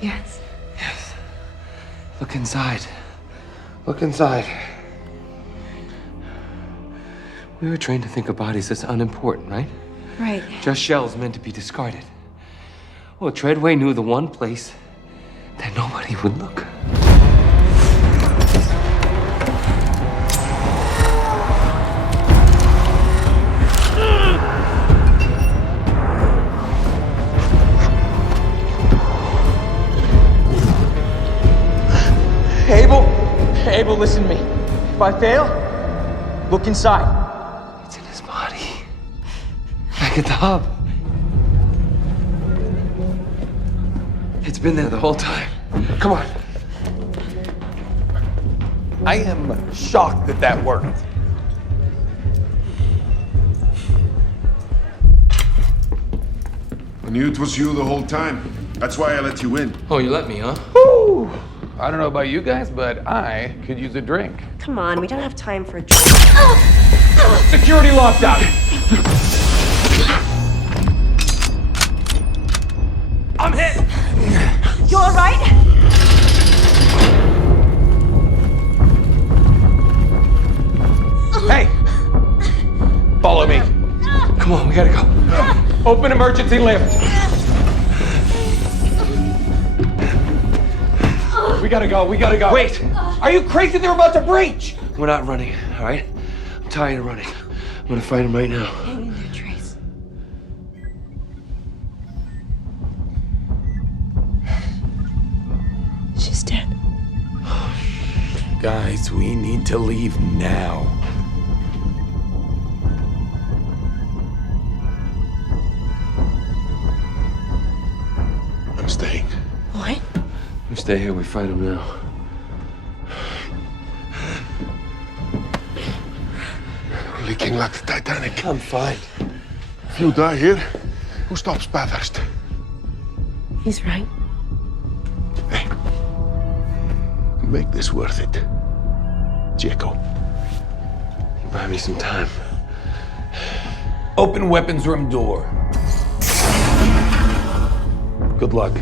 Yes. Yes. Look inside. Look inside. We were trained to think of bodies as unimportant, right? Right. Just shells meant to be discarded. Well, Treadway knew the one place that nobody would look. Abel, listen to me. If I fail, look inside. It's in his body. Back at the hub. It's been there the whole time. Come on. I am shocked that that worked. I knew it was you the whole time. That's why I let you in. Oh, you let me, huh? Woo! I don't know about you guys, but I could use a drink. Come on, we don't have time for a drink. Security locked out. I'm hit. You all right? Hey, follow me. Come on, we gotta go. Open emergency lift. We gotta go, we gotta go. Wait! Are you crazy? They're about to breach. We're not running, all right? I'm tired of running. I'm gonna fight him right now. Hang in there, Trace. She's dead. Guys, we need to leave now. I'm staying. What? We stay here, we fight him now. We're leaking like the Titanic. I'm fine. If you die here, who stops Bathurst? He's right. Hey, make this worth it. Jaco. Buy me some time. Open weapons room door. Good luck.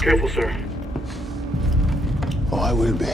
Careful, sir. Oh, I will be.